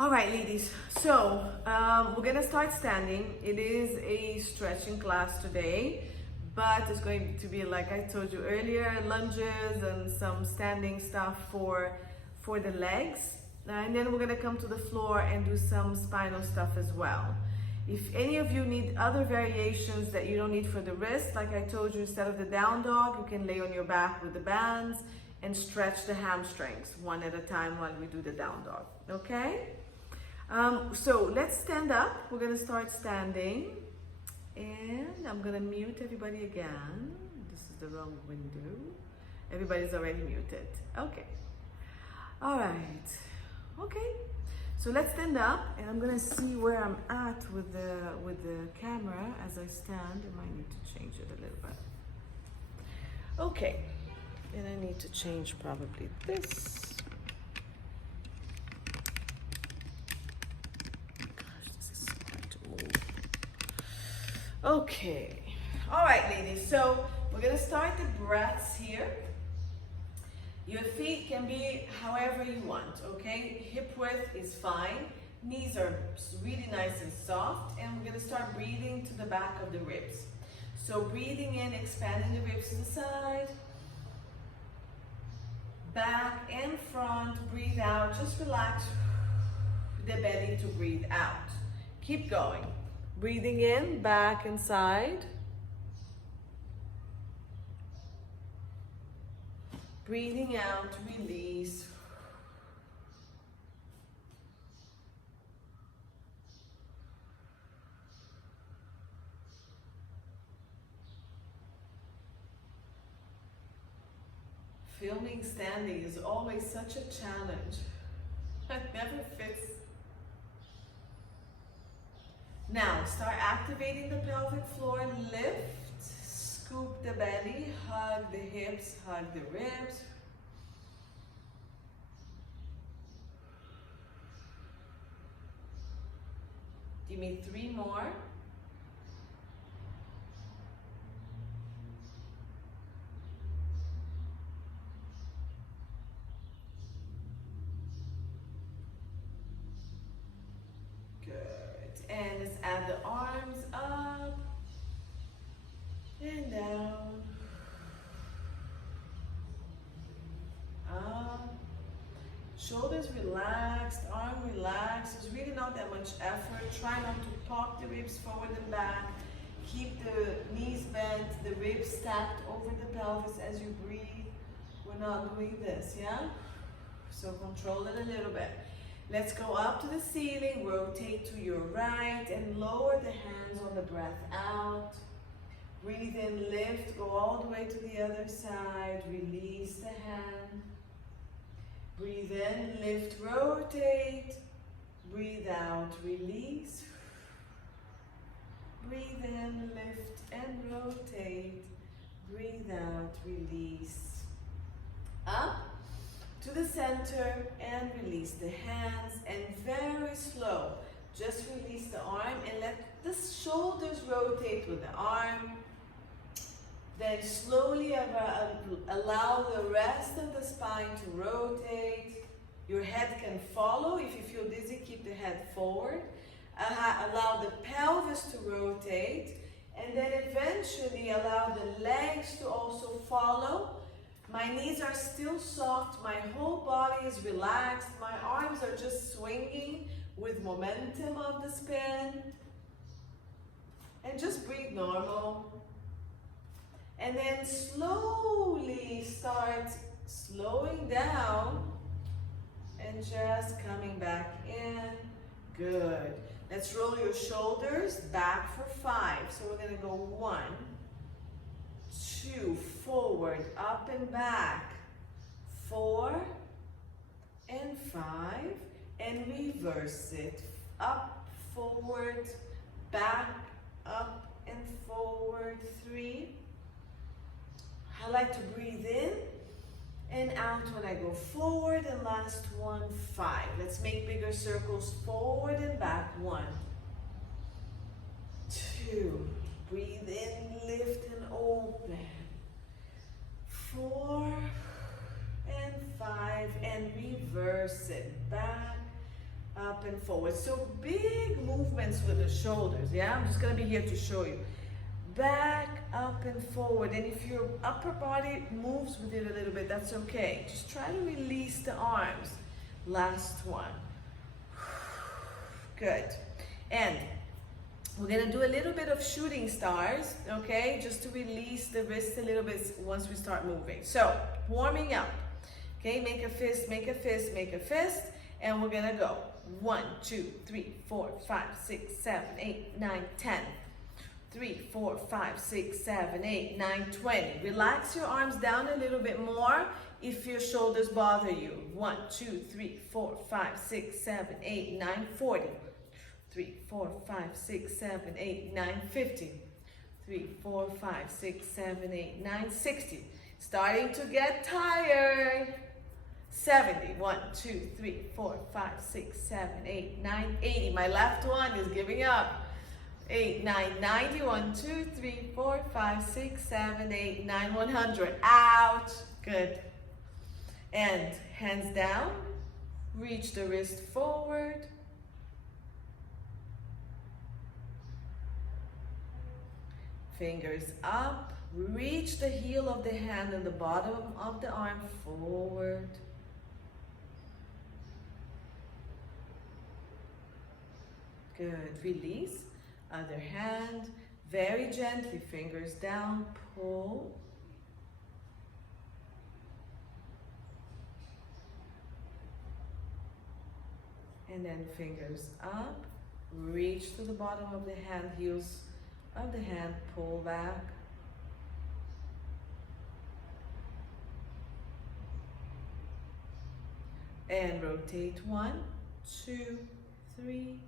All right, ladies. So we're gonna start standing. It is a stretching class today, but it's going to be, like I told you earlier, lunges and some standing stuff for the legs. And then we're gonna come to the floor and do some spinal stuff as well. If any of you need other variations that you don't need for the wrist, like I told you, instead of the down dog, you can lay on your back with the bands and stretch the hamstrings one at a time while we do the down dog, okay? So let's stand up. We're gonna start standing, and I'm gonna mute everybody again. This is the wrong window. Everybody's already muted. Okay. All right. Okay. So let's stand up, and I'm gonna see where I'm at with the camera as I stand. I might need to change it a little bit. Okay. And I need to change probably this. Okay, all right, ladies, so we're gonna start the breaths here. Your feet can be however you want, okay? Hip width is fine. Knees are really nice and soft, and we're gonna start breathing to the back of the ribs. So breathing in, expanding the ribs to the side, back and front, breathe out, just relax the belly to breathe out. Keep going. Breathing in, back and side. Breathing out, release. Filming standing is always such a challenge. It never fits. Now, start activating the pelvic floor, lift, scoop the belly, hug the hips, hug the ribs. Give me 3 more. And let's add the arms up and down, up, shoulders relaxed, arm relaxed. There's really not that much effort. Try not to pop the ribs forward and back. Keep the knees bent, the ribs stacked over the pelvis as you breathe. We're not doing this, yeah? So control it a little bit. Let's go up to the ceiling, rotate to your right, and lower the hands on the breath out. Breathe in, lift, go all the way to the other side, release the hand. Breathe in, lift, rotate. Breathe out, release. Breathe in, lift, and rotate. Breathe out, release. Up to the center and release the hands, and very slow, just release the arm and let the shoulders rotate with the arm. Then slowly allow the rest of the spine to rotate. Your head can follow. If you feel dizzy, keep the head forward. Allow the pelvis to rotate, and then eventually allow the legs to also follow. My knees are still soft, my whole body is relaxed, my arms are just swinging with momentum of the spin. And just breathe normal. And then slowly start slowing down and just coming back in. Good. Let's roll your shoulders back for 5. So we're gonna go 1, 2, forward, up and back, 4 and 5, and reverse it. Up, forward, back, up and forward, 3. I like to breathe in and out when I go forward, and last one, 5. Let's make bigger circles, forward and back, 1, 2, breathe in, lift and open, 4 and 5, and reverse it, back, up and forward. So big movements with the shoulders, yeah? I'm just gonna be here to show you. Back, up and forward. And if your upper body moves with it a little bit, that's okay. Just try to release the arms. Last one. Good. And we're gonna do a little bit of shooting stars, okay? Just to release the wrist a little bit once we start moving. So, warming up. Okay, make a fist, make a fist, make a fist. And we're gonna go. 1, 2, 3, 4, 5, 6, 7, 8, 9, 10. 3, 4, 5, 6, 7, 8, 9, 20. Relax your arms down a little bit more if your shoulders bother you. 1, 2, 3, 4, 5, 6, 7, 8, 9, 40. 3, 4, 5, 6, 7, 8, 9, 50. 3, 4, 5, 6, 7, 8, 9, 60. Starting to get tired. 70. 1, 2, 3, 4, 5, 6, 7, 8, 9, 80. My left one is giving up. 8, 9, 90. 1, 2, 3, 4, 5, 6, 7, 8, 9, 100. Ouch. Good. And hands down. Reach the wrist forward. Fingers up. Reach the heel of the hand and the bottom of the arm forward. Good. Release. Other hand. Very gently. Fingers down. Pull. And then fingers up. Reach to the bottom of the hand. Heels of the hand. Pull back. And rotate. 1, 2, 3,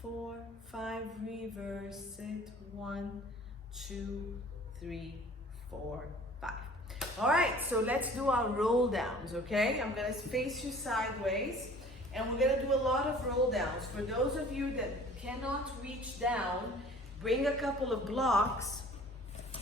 4, 5. Reverse it. 1, 2, 3, 4, 5. All right, so let's do our roll downs, okay? I'm gonna face you sideways, and we're gonna do a lot of roll downs. For those of you that cannot reach down, bring a couple of blocks,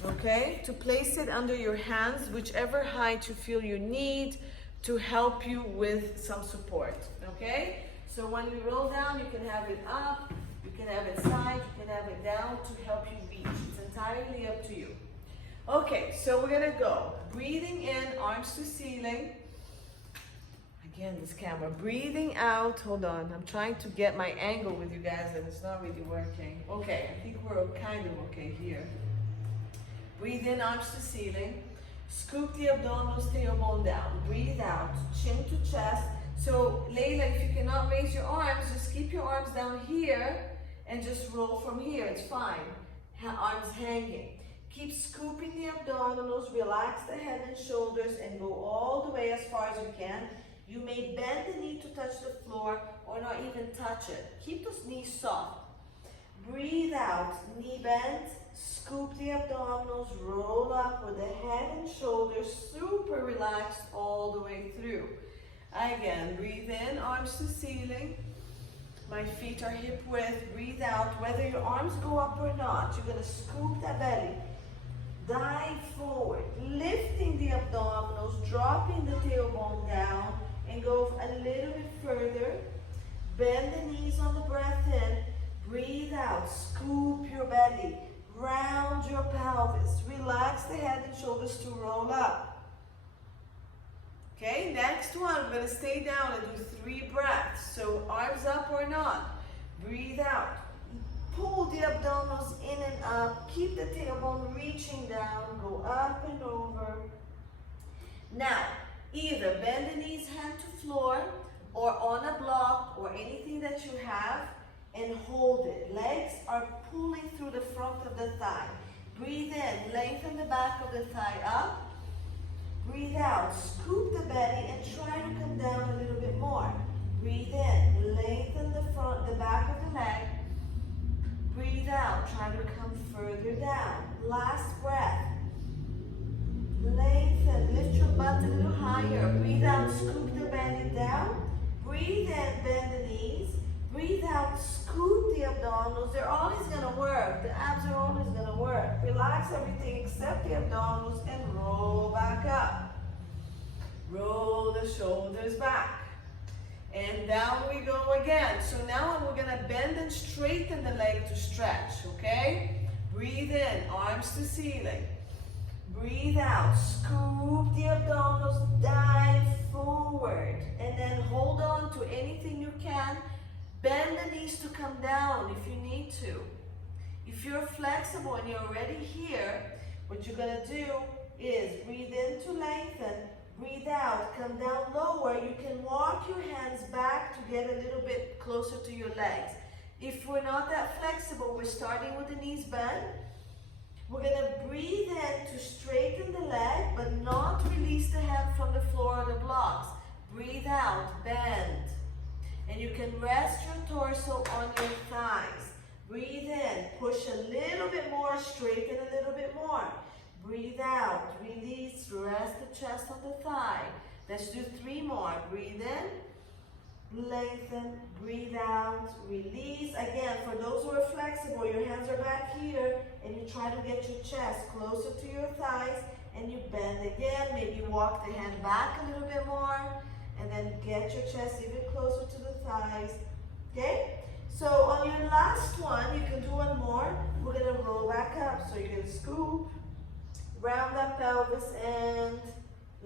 okay, to place it under your hands, whichever height you feel you need to help you with some support, okay? So when you roll down, you can have it up, you can have it side, you can have it down to help you reach. It's entirely up to you. Okay, so we're gonna go. Breathing in, arms to ceiling. Again, this camera. Breathing out, hold on. I'm trying to get my angle with you guys and it's not really working. Okay, I think we're kind of okay here. Breathe in, arms to ceiling. Scoop the abdominals, tailbone down. Breathe out, chin to chest. So, Layla, if you cannot raise your arms, just keep your arms down here and just roll from here. It's fine. Arms hanging. Keep scooping the abdominals, relax the head and shoulders, and go all the way as far as you can. You may bend the knee to touch the floor or not even touch it. Keep those knees soft. Breathe out, knee bent, scoop the abdominals, roll up with the head and shoulders super relaxed all the way through. Again, breathe in, arms to ceiling. My feet are hip width. Breathe out. Whether your arms go up or not, you're going to scoop that belly. Dive forward, lifting the abdominals, dropping the tailbone down, and go a little bit further. Bend the knees on the breath in. Breathe out. Scoop your belly. Round your pelvis. Relax the head and shoulders to roll up. Okay, next one, we're going to stay down and do 3 breaths. So arms up or not. Breathe out. Pull the abdominals in and up. Keep the tailbone reaching down. Go up and over. Now, either bend the knees hand to floor or on a block or anything that you have and hold it. Legs are pulling through the front of the thigh. Breathe in. Lengthen the back of the thigh up. Breathe out, scoop the belly and try to come down a little bit more. Breathe in, lengthen the back of the leg. Breathe out, try to come further down. Last breath. Lengthen, lift your butt a little higher. Breathe out, scoop the belly down. Breathe in, bend the knees. Breathe out, scoop the abdominals. They're always gonna work. The abs are always gonna work. Relax everything except the abdominals and roll back up. Roll the shoulders back. And down we go again. So now we're gonna bend and straighten the leg to stretch, okay? Breathe in, arms to ceiling. Breathe out, scoop the abdominals, dive forward. And then hold on to anything you can. Bend the knees to come down if you need to. If you're flexible and you're already here, what you're gonna do is breathe in to lengthen, breathe out, come down lower. You can walk your hands back to get a little bit closer to your legs. If we're not that flexible, we're starting with the knees bent. We're gonna breathe in to straighten the leg, but not release the hand from the floor or the blocks. Breathe out, bend. And you can rest your torso on your thighs. Breathe in, push a little bit more, straighten a little bit more. Breathe out, release, rest the chest on the thigh. Let's do 3 more. Breathe in, lengthen, breathe out, release. Again, for those who are flexible, your hands are back here, and you try to get your chest closer to your thighs, and you bend again. Maybe walk the hand back a little bit more, and then get your chest even closer to the thighs. Okay? So on your last one, you can do one more. We're gonna roll back up. So you're gonna scoop, round that pelvis, and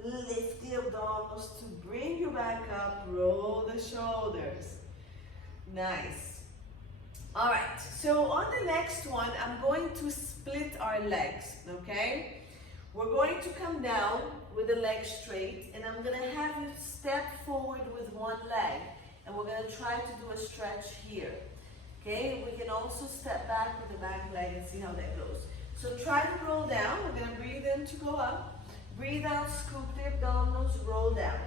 lift the abdominals to bring you back up. Roll the shoulders. Nice. All right, so on the next one, I'm going to split our legs, okay? We're going to come down with the leg straight, and I'm gonna have you step forward with one leg. And we're going to try to do a stretch here. Okay, we can also step back with the back leg and see how that goes. So try to roll down. We're going to breathe in to go up. Breathe out, scoop the abdominals, roll down.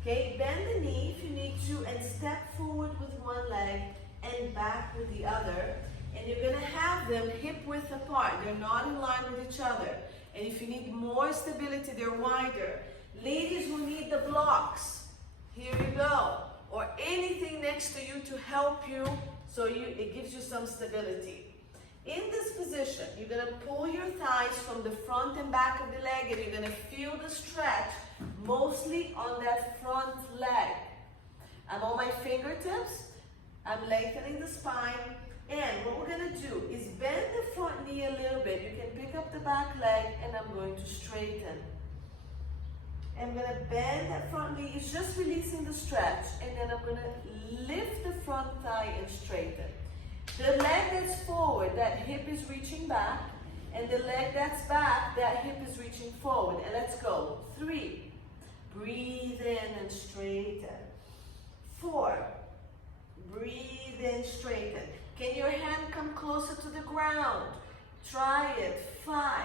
Okay, bend the knee if you need to and step forward with one leg and back with the other. And you're going to have them hip width apart. They're not in line with each other. And if you need more stability, they're wider. Ladies who need the blocks, here you go. Or anything next to you to help you so it gives you some stability. In this position, you're going to pull your thighs from the front and back of the leg, and you're going to feel the stretch mostly on that front leg. I'm on my fingertips, I'm lengthening the spine, and what we're going to do is bend the front knee a little bit. You can pick up the back leg, and I'm going to straighten. I'm going to bend that front knee, it's just releasing the stretch, and then I'm going to lift the front thigh and straighten. The leg that's forward, that hip is reaching back, and the leg that's back, that hip is reaching forward. And let's go. 3, breathe in and straighten. 4, breathe in, straighten. Can your hand come closer to the ground? Try it. 5,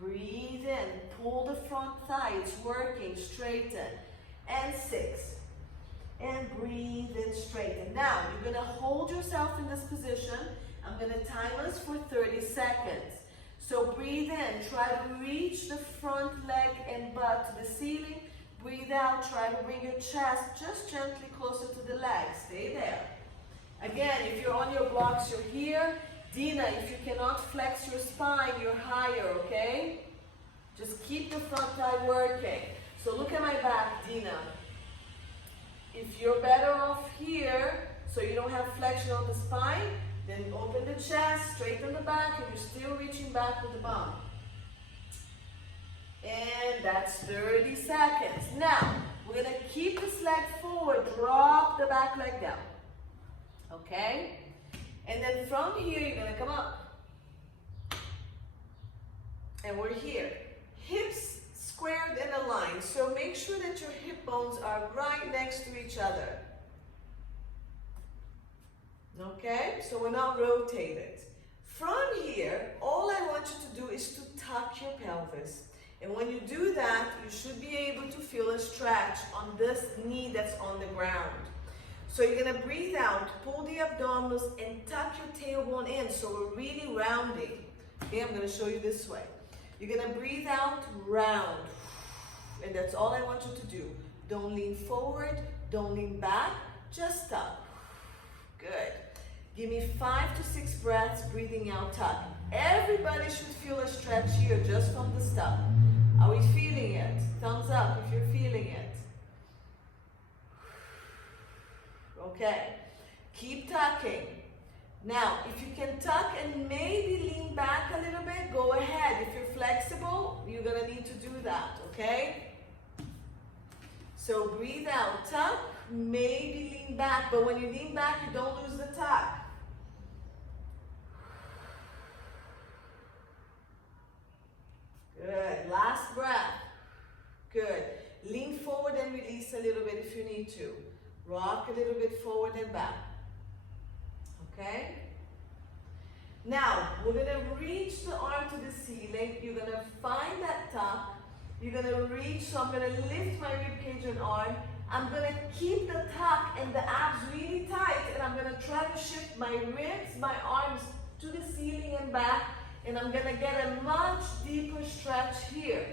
breathe in, pull the front thigh, it's working, straighten. And 6, and breathe in, straighten. Now, you're gonna hold yourself in this position. I'm gonna time us for 30 seconds. So breathe in, try to reach the front leg and butt to the ceiling. Breathe out, try to bring your chest just gently closer to the leg. Stay there. Again, if you're on your blocks, you're here. Dina, if you cannot flex your spine, you're higher, okay? Just keep the front thigh working. So look at my back, Dina. If you're better off here, so you don't have flexion on the spine, then open the chest, straighten the back, and you're still reaching back with the bum. And that's 30 seconds. Now, we're gonna keep this leg forward, drop the back leg down. Okay? And then from here, you're gonna come up. And we're here. Hips squared and aligned. So make sure that your hip bones are right next to each other. Okay? So we're not rotated. From here, all I want you to do is to tuck your pelvis. And when you do that, you should be able to feel a stretch on this knee that's on the ground. So you're gonna breathe out, pull the abdominals, and tuck your tailbone in, so we're really rounding. Okay, I'm gonna show you this way. You're gonna breathe out, round. And that's all I want you to do. Don't lean forward, don't lean back, just tuck. Good. Give me 5 to 6 breaths, breathing out, tuck. Everybody should feel a stretch here just from the start. Are we feeling it? Thumbs up if you're feeling it. Okay, keep tucking. Now, if you can tuck and maybe lean back a little bit, go ahead. If you're flexible, you're gonna need to do that, okay? So breathe out, tuck, maybe lean back, but when you lean back, you don't lose the tuck. Good, last breath. Good. Lean forward and release a little bit if you need to. Rock a little bit forward and back. Okay? Now, we're going to reach the arm to the ceiling. You're going to find that tuck. You're going to reach, so I'm going to lift my rib cage and arm. I'm going to keep the tuck and the abs really tight, and I'm going to try to shift my ribs, my arms to the ceiling and back, and I'm going to get a much deeper stretch here.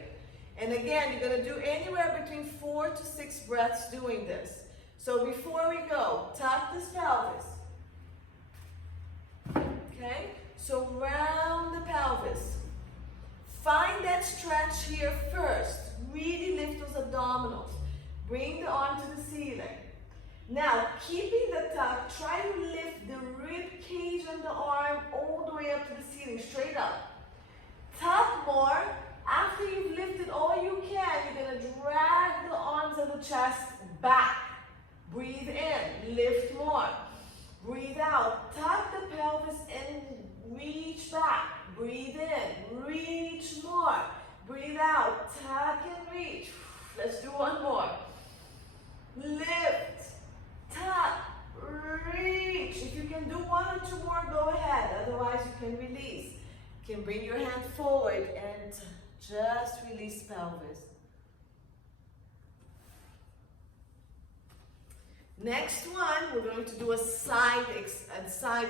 And again, you're going to do anywhere between 4 to 6 breaths doing this. So before we go, tuck this pelvis. Okay? So round the pelvis. Find that stretch here first. Really lift those abdominals. Bring the arm to the ceiling. Now, keeping the tuck, try to lift the rib cage and the arm all the way up to the ceiling, straight up. Tuck more. After you've lifted all you can, you're going to drag the arms and the chest back. Breathe in, lift more. Breathe out, tuck the pelvis and reach back. Breathe in, reach more. Breathe out, tuck and reach. Let's do one more. Lift, tuck, reach. If you can do 1 or 2 more, go ahead. Otherwise, you can release. You can bring your hand forward and just release pelvis. Next one, we're going to do a side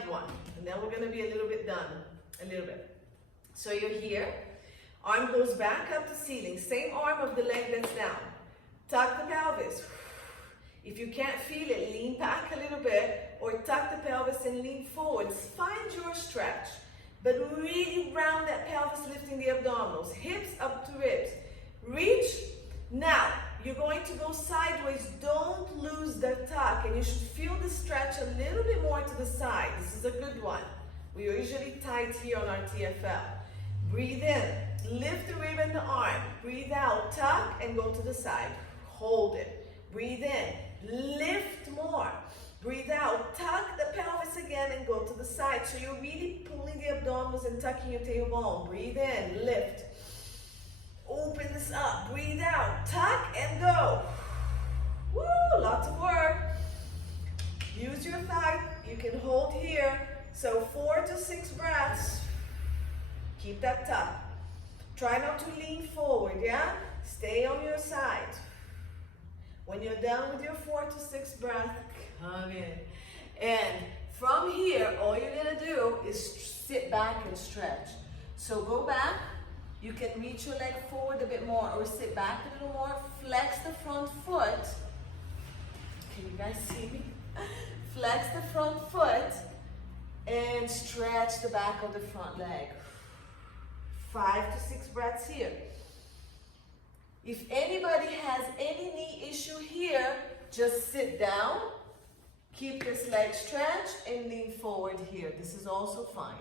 one, and then we're going to be a little bit done, a little bit. So you're here, arm goes back up to ceiling, same arm of the leg that's down. Tuck the pelvis. If you can't feel it, lean back a little bit, or tuck the pelvis and lean forward. Find your stretch, but really round that pelvis, lifting the abdominals, hips up to ribs. Reach. Now, you're going to go sideways. Don't lose the tuck, and you should feel the stretch a little bit more to the side. This is a good one. We are usually tight here on our TFL. Breathe in, lift the rib and the arm. Breathe out, tuck, and go to the side. Hold it. Breathe in, lift more. Breathe out, tuck the pelvis again and go to the side. So you're really pulling the abdominals and tucking your tailbone. Breathe in, lift. Open this up, breathe out, tuck and go. Woo, lots of work. Use your thigh, you can hold here. So 4 to 6 breaths. Keep that tuck. Try not to lean forward, yeah? Stay on your side. When you're done with your 4 to 6 breaths, come in. And from here, all you're gonna do is sit back and stretch. So go back. You can reach your leg forward a bit more or sit back a little more. Flex the front foot. Can you guys see me? Flex the front foot and stretch the back of the front leg. 5 to 6 breaths here. If anybody has any knee issue here, just sit down, keep this leg stretched and lean forward here. This is also fine.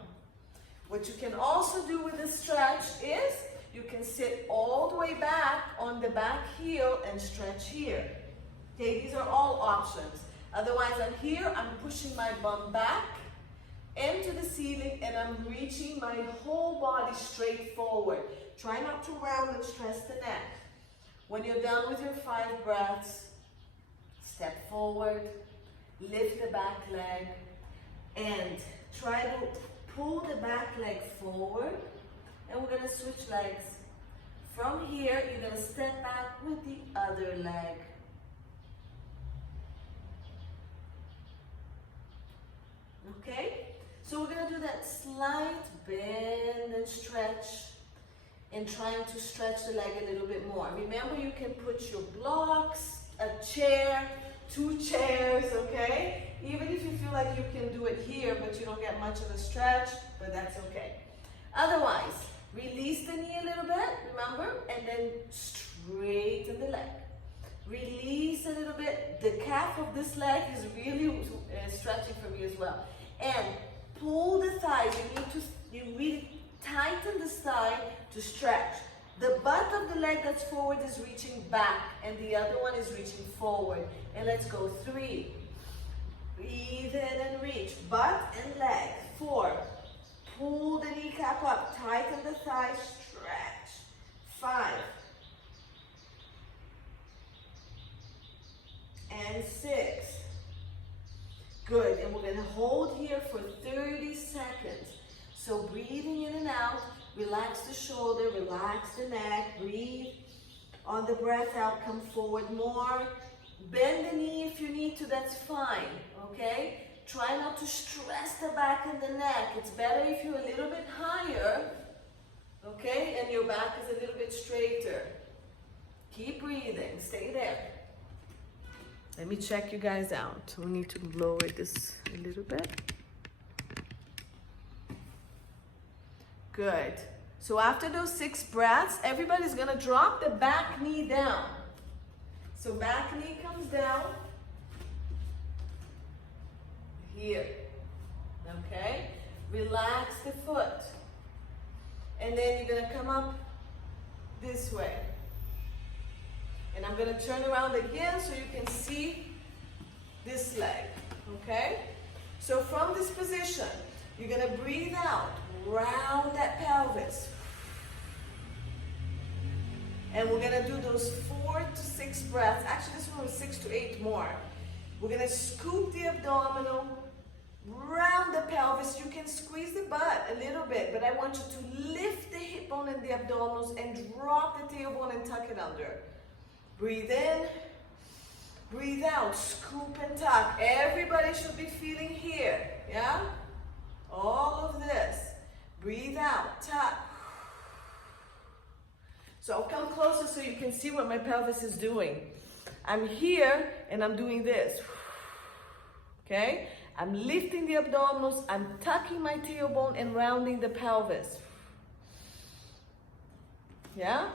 What you can also do with this stretch is you can sit all the way back on the back heel and stretch here. Okay, these are all options. Otherwise, I'm here, I'm pushing my bum back into the ceiling and I'm reaching my whole body straight forward. Try not to round and stress the neck. When you're done with your 5 breaths, step forward, lift the back leg, and try to pull the back leg forward, and we're going to switch legs. From here, you're going to step back with the other leg. Okay? So we're going to do that slight bend and stretch, and trying to stretch the leg a little bit more. Remember, you can put your blocks, a chair, 2 chairs, okay? Even if you feel like you can do it here, but you don't get much of a stretch, but that's okay. Otherwise, release the knee a little bit, remember? And then straighten the leg. Release a little bit. The calf of this leg is really stretching for me as well. And pull the thighs. You really tighten the thigh to stretch. The butt of the leg that's forward is reaching back, and the other one is reaching forward. And let's go. 3. Breathe in and reach. Butt and leg. 4. Pull the kneecap up. Tighten the thigh. Stretch. 5. And 6. Good. And we're going to hold here for 30 seconds. So breathing in and out. Relax the shoulder, relax the neck, breathe. On the breath out, come forward more. Bend the knee if you need to, that's fine, okay? Try not to stress the back and the neck. It's better if you're a little bit higher, okay? And your back is a little bit straighter. Keep breathing, stay there. Let me check you guys out. We need to lower this a little bit. Good. So after those 6 breaths, everybody's gonna drop the back knee down. So back knee comes down. Here. Okay? Relax the foot. And then you're gonna come up this way. And I'm gonna turn around again so you can see this leg. Okay? So from this position, you're gonna breathe out. Round that pelvis. And we're gonna do those 4 to 6 breaths. Actually, this one was 6 to 8 more. We're gonna scoop the abdominal, round the pelvis. You can squeeze the butt a little bit, but I want you to lift the hip bone and the abdominals and drop the tailbone and tuck it under. Breathe in, breathe out, scoop and tuck. Everybody should be feeling here, yeah? All of this. Breathe out, tuck. So I'll come closer so you can see what my pelvis is doing. I'm here and I'm doing this. Okay? I'm lifting the abdominals, I'm tucking my tailbone and rounding the pelvis. Yeah?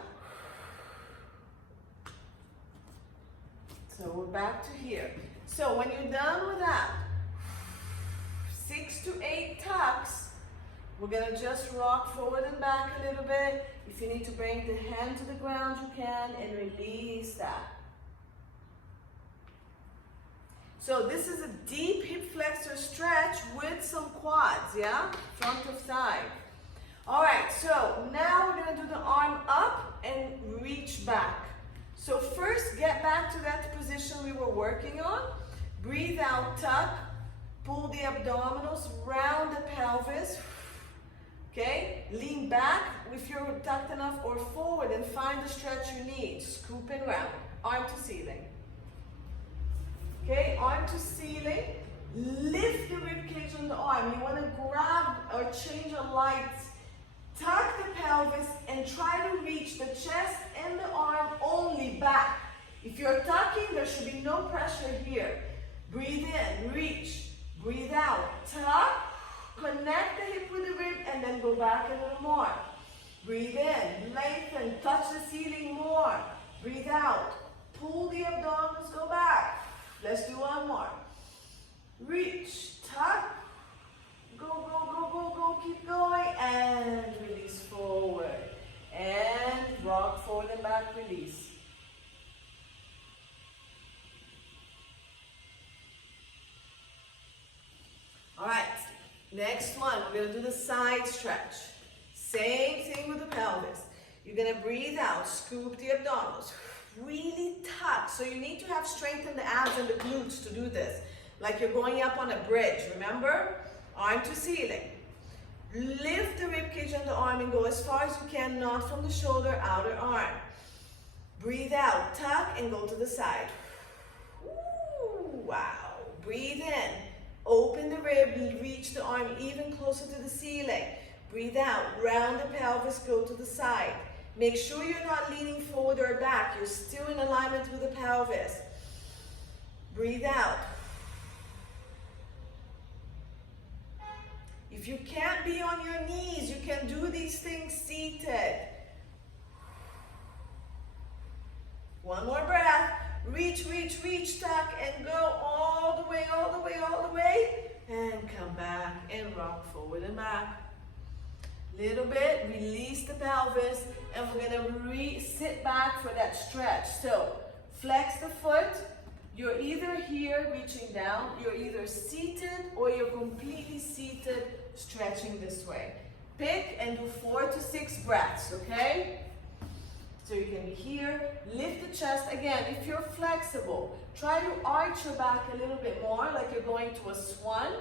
So we're back to here. So when you're done with that, 6 to 8 tucks, we're gonna just rock forward and back a little bit. If you need to bring the hand to the ground, you can, and release that. So this is a deep hip flexor stretch with some quads, yeah? Front of thigh. All right, so now we're gonna do the arm up and reach back. So first, get back to that position we were working on. Breathe out, tuck. Pull the abdominals, round the pelvis. Okay, lean back if you're tucked enough or forward and find the stretch you need. Scoop and round, arm to ceiling. Okay, arm to ceiling. Lift the rib cage on the arm. You want to grab or change a light. Tuck the pelvis and try to reach the chest and the arm only back. If you're tucking, there should be no pressure here. Breathe in, reach. Breathe out, tuck. Connect the hip with the rib and then go back a little more. Breathe in, lengthen, touch the ceiling more. Breathe out, pull the abdominals, go back. Let's do one more. Reach, tuck, go, go, go, go, go, keep going, and release forward. And rock forward and back, release. All right. Next one, we're going to do the side stretch. Same thing with the pelvis. You're going to breathe out, scoop the abdominals, really tuck. So you need to have strength in the abs and the glutes to do this. Like you're going up on a bridge, remember? Arm to ceiling. Lift the rib cage on the arm and go as far as you can, not from the shoulder, outer arm. Breathe out, tuck and go to the side. Ooh, wow. Breathe in. Open the rib, reach the arm even closer to the ceiling. Breathe out, round the pelvis, go to the side. Make sure you're not leaning forward or back. You're still in alignment with the pelvis. Breathe out. If you can't be on your knees, you can do these things seated. One more breath. reach, reach, reach, stack, and go all the way, all the way, all the way, and come back and rock forward and back. Little bit, release the pelvis, and we're gonna sit back for that stretch. So flex the foot. You're either here reaching down, you're either seated or you're completely seated, stretching this way. Pick and do 4 to 6 breaths, okay? So you can be here, lift the chest. Again, if you're flexible, try to arch your back a little bit more, like you're going to a swan.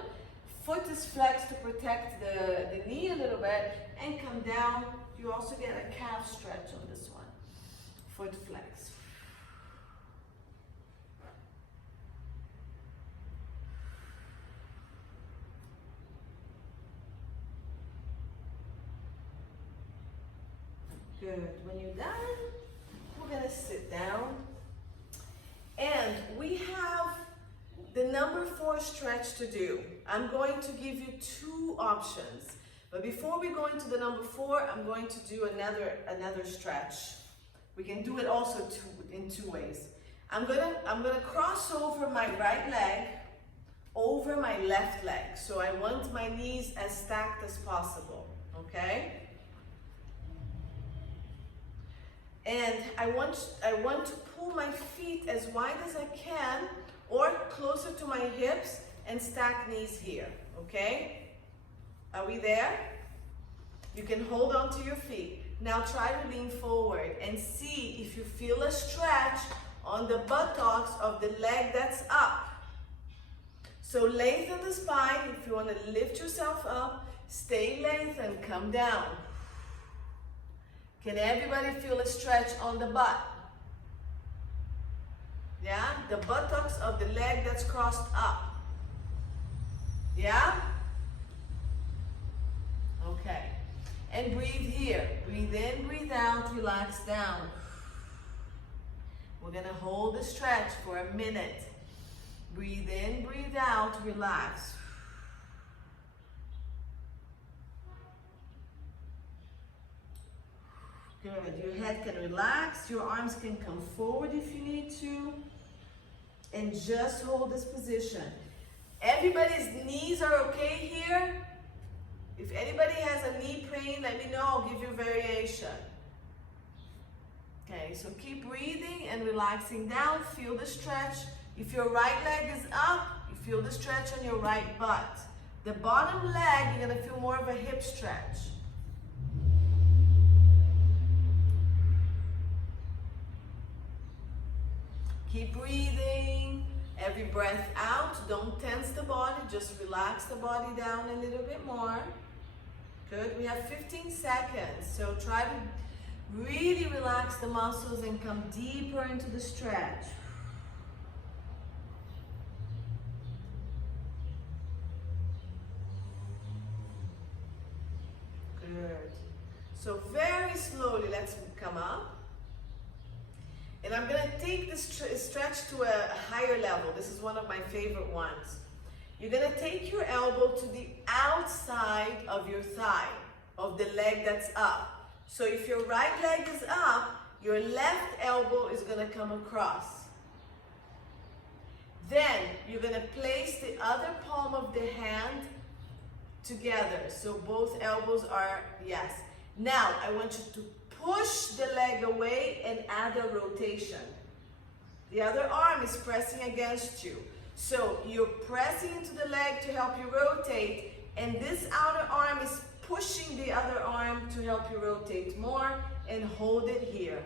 Foot is flexed to protect the knee a little bit, and come down. You also get a calf stretch on this one. Foot flex. Good. When you're done, we're gonna sit down. And we have the number 4 stretch to do. I'm going to give you 2 options. But before we go into the number 4, I'm going to do another stretch. We can do it also in 2 ways. I'm gonna cross over my right leg over my left leg. So I want my knees as stacked as possible, okay? And I want to pull my feet as wide as I can or closer to my hips and stack knees here, okay? Are we there? You can hold on to your feet. Now try to lean forward and see if you feel a stretch on the buttocks of the leg that's up. So lengthen the spine. If you want to lift yourself up, stay lengthened, come down. Can everybody feel a stretch on the butt? Yeah? The buttocks of the leg that's crossed up. Yeah? Okay. And breathe here. Breathe in, breathe out, relax down. We're going to hold the stretch for a minute. Breathe in, breathe out, relax. Good. Your head can relax. Your arms can come forward if you need to. And just hold this position. Everybody's knees are okay here? If anybody has a knee pain, let me know. I'll give you a variation. Okay, so keep breathing and relaxing down. Feel the stretch. If your right leg is up, you feel the stretch on your right butt. The bottom leg, you're going to feel more of a hip stretch. Keep breathing. Every breath out, don't tense the body, just relax the body down a little bit more. Good, we have 15 seconds, so try to really relax the muscles and come deeper into the stretch. Good. So very slowly, let's come up. And I'm going to take this stretch to a higher level. This is one of my favorite ones. You're going to take your elbow to the outside of your thigh, of the leg that's up. So if your right leg is up, your left elbow is going to come across. Then you're going to place the other palm of the hand together. So both elbows are, yes. Now I want you to push the leg away and add a rotation. The other arm is pressing against you. So you're pressing into the leg to help you rotate, and this outer arm is pushing the other arm to help you rotate more, and hold it here.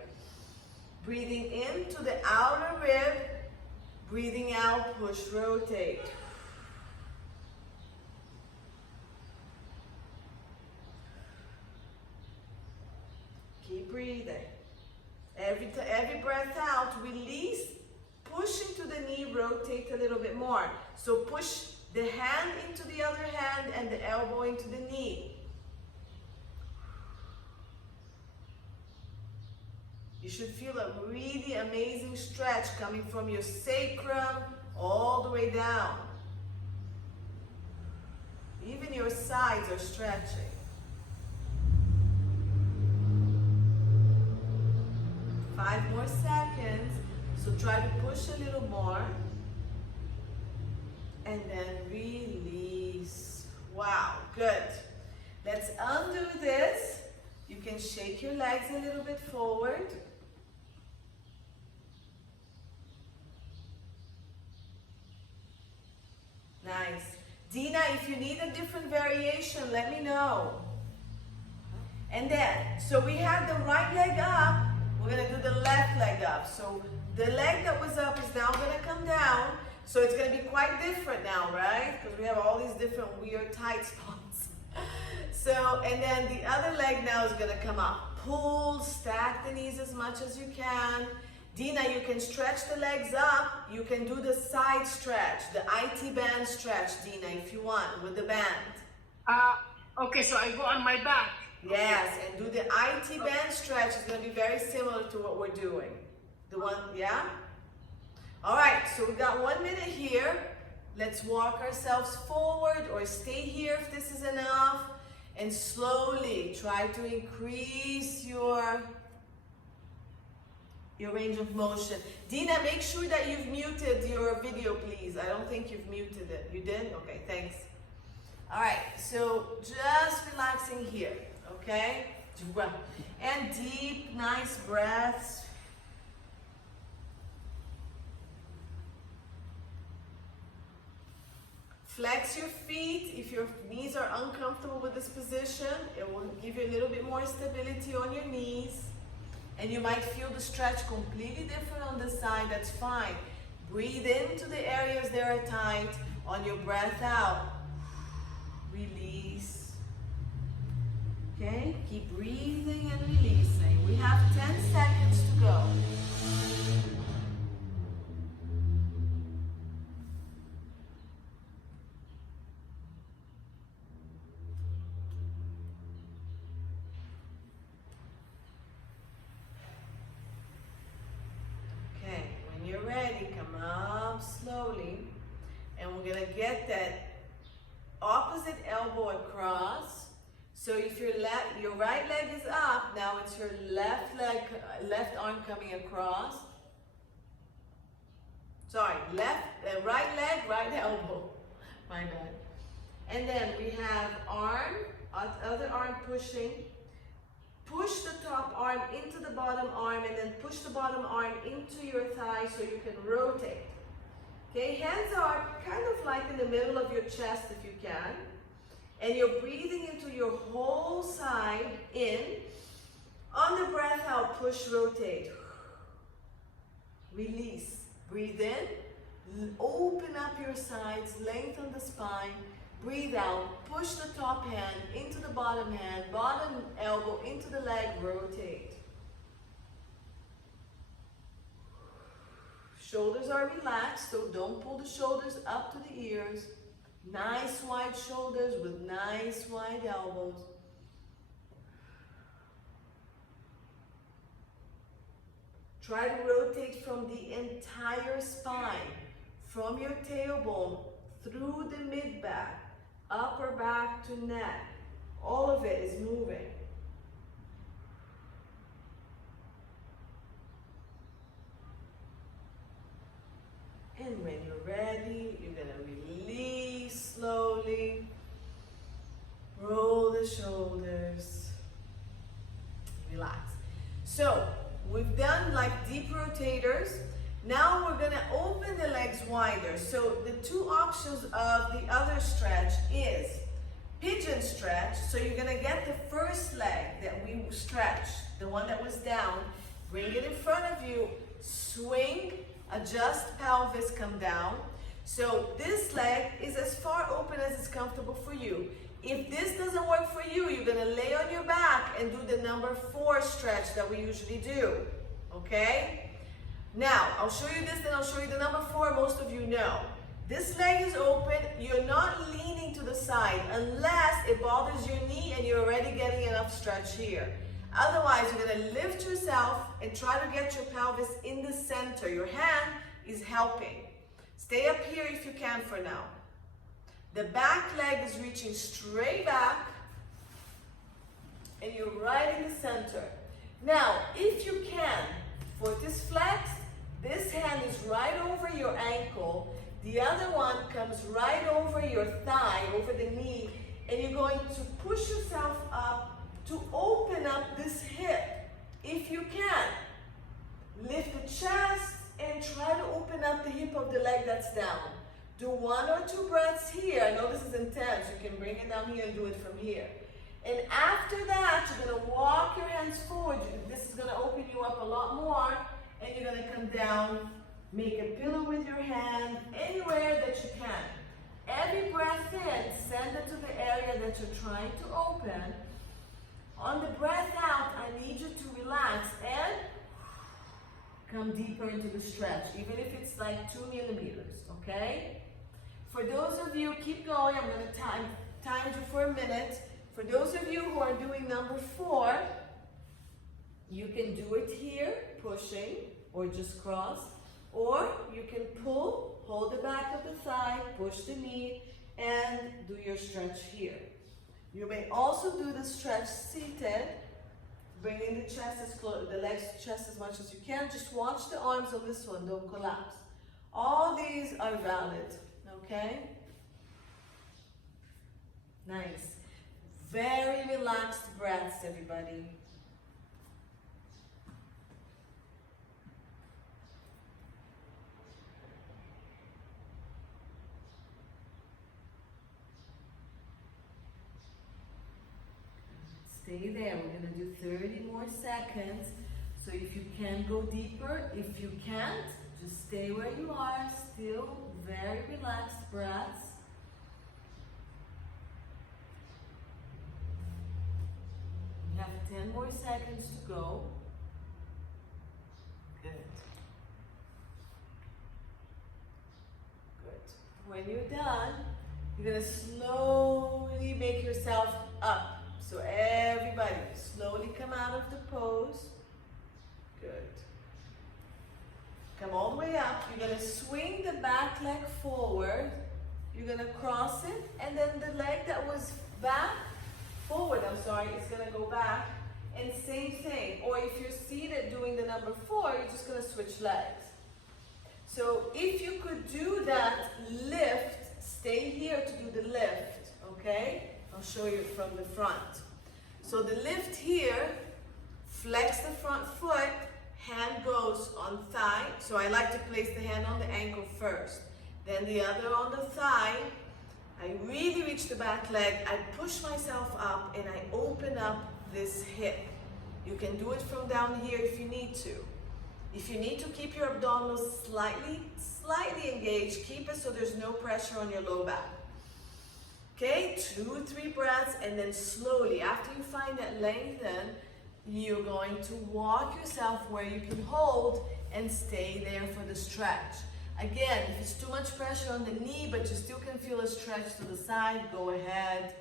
Breathing into the outer rib, breathing out, push, rotate. Keep breathing. Every breath out, release, push into the knee, rotate a little bit more. So push the hand into the other hand and the elbow into the knee. You should feel a really amazing stretch coming from your sacrum all the way down. Even your sides are stretching. 5 more seconds. So try to push a little more. And then release. Wow, good. Let's undo this. You can shake your legs a little bit forward. Nice. Dina, if you need a different variation, let me know. And then, so we have the right leg up. We're going to do the left leg up. So the leg that was up is now going to come down. So it's going to be quite different now, right? Because we have all these different weird tight spots. So, and then the other leg now is going to come up. Pull, stack the knees as much as you can. Dina, you can stretch the legs up. You can do the side stretch, the IT band stretch, Dina, if you want, with the band. Okay, so I go on my back. Yes, and do the IT band stretch. It's going to be very similar to what we're doing. The one, yeah? All right, so we got 1 minute here. Let's walk ourselves forward or stay here if this is enough. And slowly try to increase your range of motion. Dina, make sure that you've muted your video, please. I don't think you've muted it. You did? Okay, thanks. All right, so just relaxing here, okay? And deep, nice breaths. Flex your feet. If your knees are uncomfortable with this position, it will give you a little bit more stability on your knees. And you might feel the stretch completely different on this side. That's fine. Breathe into the areas that are tight. On your breath out, release. Okay, keep breathing and releasing. We have 10 seconds to go. Slowly, and we're gonna get that opposite elbow across. So if your right leg is up, now it's your left arm coming across. Sorry, right leg, right elbow. My bad. And then we have other arm pushing. Push the top arm into the bottom arm, and then push the bottom arm into your thigh so you can rotate. Okay, hands are kind of like in the middle of your chest if you can. And you're breathing into your whole side in. On the breath out, push, rotate. Release. Breathe in. Open up your sides, lengthen the spine. Breathe out. Push the top hand into the bottom hand, bottom elbow into the leg, rotate. Shoulders are relaxed, so don't pull the shoulders up to the ears. Nice wide shoulders with nice wide elbows. Try to rotate from the entire spine, from your tailbone through the mid-back, upper back to neck. All of it is moving. And when you're ready, you're going to release slowly. Roll the shoulders. Relax. So, we've done like deep rotators. Now we're going to open the legs wider. So, the two options of the other stretch is pigeon stretch. So, you're going to get the first leg that we stretched, the one that was down. Bring it in front of you. Swing. Adjust pelvis, come down. So this leg is as far open as it's comfortable for you. If this doesn't work for you, you're gonna lay on your back and do the number 4 stretch that we usually do, okay? Now, I'll show you this, then I'll show you the number 4 most of you know. This leg is open, you're not leaning to the side unless it bothers your knee and you're already getting enough stretch here. Otherwise, you're going to lift yourself and try to get your pelvis in the center. Your hand is helping. Stay up here if you can for now. The back leg is reaching straight back and you're right in the center. Now, if you can, foot is flexed, This hand is right over your ankle. The other one comes right over your thigh, over the knee, and you're going to push yourself up to open up this hip, if you can. Lift the chest and try to open up the hip of the leg that's down. Do 1 or 2 breaths here. I know this is intense. You can bring it down here and do it from here. And after that, you're going to walk your hands forward. This is going to open you up a lot more. And you're going to come down, make a pillow with your hand, anywhere that you can. Every breath in, send it to the area that you're trying to open. On the breath out, I need you to relax and come deeper into the stretch, even if it's like 2 millimeters, okay? For those of you, keep going. I'm going to time you for a minute. For those of you who are doing number 4, you can do it here, pushing, or just cross. Or you can pull, hold the back of the thigh, push the knee, and do your stretch here. You may also do the stretch seated, bringing the chest as close, the legs to chest as much as you can. Just watch the arms on this one, don't collapse. All these are valid, okay? Nice. Very relaxed breaths, everybody. Stay there. We're going to do 30 more seconds. So if you can go deeper, if you can't, just stay where you are. Still very relaxed breaths. You have 10 more seconds to go. Good. Good. When you're done, you're going to slowly make yourself up. So everybody, slowly come out of the pose. Good. Come all the way up. You're going to swing the back leg forward. You're going to cross it. And then the leg that was forward, is going to go back. And same thing. Or if you're seated doing the number 4, you're just going to switch legs. So if you could do that lift, stay here to do the lift, okay? I'll show you from the front. So the lift here, flex the front foot, hand goes on thigh. So I like to place the hand on the ankle first. Then the other on the thigh. I really reach the back leg. I push myself up and I open up this hip. You can do it from down here if you need to. If you need to keep your abdominals slightly engaged, keep it so there's no pressure on your low back. Okay, 2, 3 breaths, and then slowly, after you find that lengthen, you're going to walk yourself where you can hold and stay there for the stretch. Again, if it's too much pressure on the knee, but you still can feel a stretch to the side, go ahead.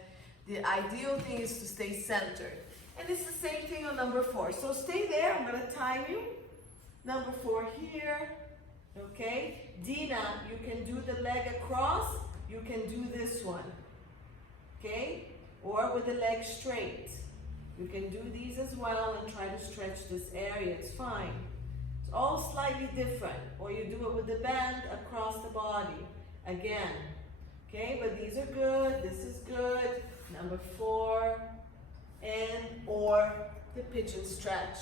The ideal thing is to stay centered. And it's the same thing on number 4. So stay there, I'm going to time you. Number 4 here, okay? Dina, you can do the leg across, you can do this one. Okay, or with the leg straight. You can do these as well and try to stretch this area, it's fine. It's all slightly different. Or you do it with the bend across the body, again. Okay, but these are good, this is good. Number 4, or the pigeon stretch.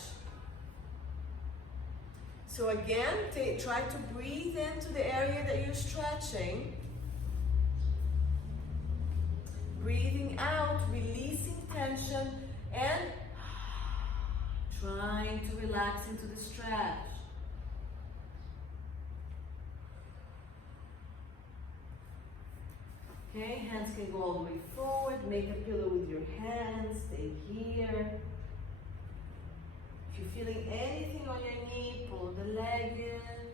So again, try to breathe into the area that you're stretching. Breathing out, releasing tension, and trying to relax into the stretch. Okay, hands can go all the way forward. Make a pillow with your hands. Stay here. If you're feeling anything on your knee, pull the leg in.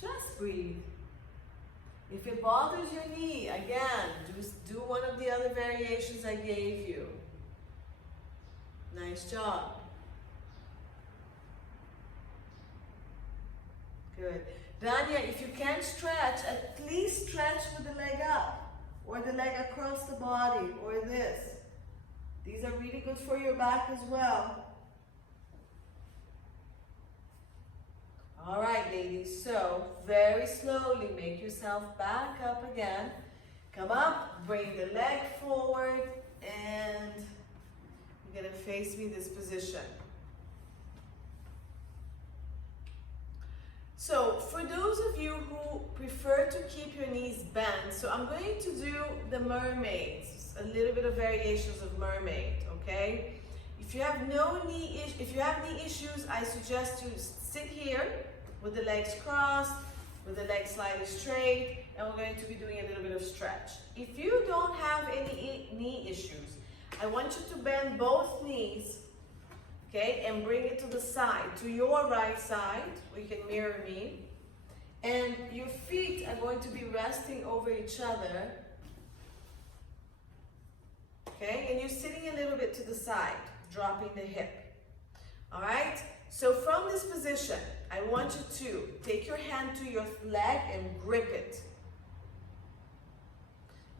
Just breathe. If it bothers your knee, again, just do one of the other variations I gave you. Nice job. Good. Danya, if you can't stretch, at least stretch with the leg up, or the leg across the body, or this. These are really good for your back as well. All right, ladies, so very slowly make yourself back up again. Come up, bring the leg forward, and you're gonna face me this position. So for those of you who prefer to keep your knees bent, so I'm going to do the mermaids, a little bit of variations of mermaid, okay? If you have knee issues, I suggest you sit here with the legs crossed, with the legs slightly straight, and we're going to be doing a little bit of stretch. If you don't have any knee issues, I want you to bend both knees, okay, and bring it to the side, to your right side, where you can mirror me. And your feet are going to be resting over each other, okay? And you're sitting a little bit to the side, dropping the hip, all right? So from this position, I want you to take your hand to your leg and grip it.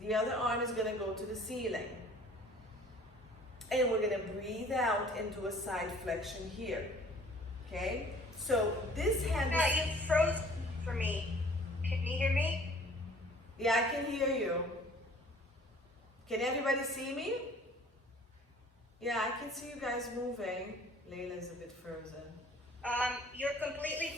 The other arm is gonna go to the ceiling. And we're gonna breathe out and do a side flexion here, okay? So this hand No, you froze for me. Can you hear me? Yeah, I can hear you. Can everybody see me? Yeah, I can see you guys moving. Layla's a bit frozen. You're completely